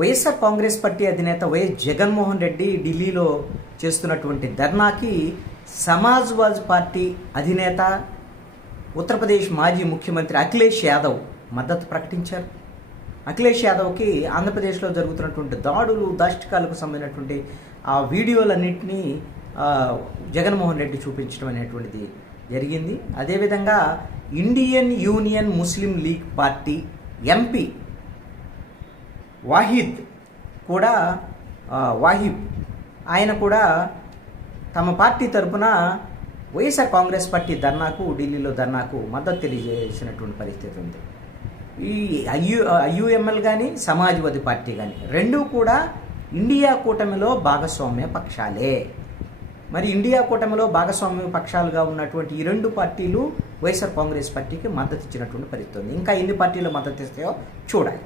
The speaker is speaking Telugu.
వైఎస్ఆర్ కాంగ్రెస్ పార్టీ అధినేత వైఎస్ జగన్మోహన్ రెడ్డి ఢిల్లీలో చేస్తున్నటువంటి ధర్నాకి సమాజ్వాదీ పార్టీ అధినేత ఉత్తరప్రదేశ్ మాజీ ముఖ్యమంత్రి అఖిలేష్ యాదవ్ మద్దతు ప్రకటించారు. అఖిలేష్ యాదవ్కి ఆంధ్రప్రదేశ్లో జరుగుతున్నటువంటి దాడులు దాష్టికాలకు సంబంధించినటువంటి ఆ వీడియోలన్నింటినీ జగన్మోహన్ రెడ్డి చూపించడం అనేటువంటిది జరిగింది. అదేవిధంగా ఇండియన్ యూనియన్ ముస్లిం లీగ్ పార్టీ ఎంపీ వాహిద్ ఆయన కూడా తమ పార్టీ తరఫున వైఎస్ఆర్ కాంగ్రెస్ పార్టీ ఢిల్లీలో ధర్నాకు మద్దతు తెలియజేసినటువంటి పరిస్థితి ఉంది. ఈ ఐయుఎంఎల్ కానీ సమాజ్వాదీ పార్టీ కానీ రెండూ కూడా ఇండియా కూటమిలో భాగస్వామ్య పక్షాలే. మరి ఇండియా కూటమిలో భాగస్వామ్య పక్షాలుగా ఉన్నటువంటి ఈ రెండు పార్టీలు వైఎస్ఆర్ కాంగ్రెస్ పార్టీకి మద్దతు ఇచ్చినటువంటి పరిస్థితి ఉంది. ఇంకా ఎన్ని పార్టీలు మద్దతు ఇస్తాయో చూడాలి.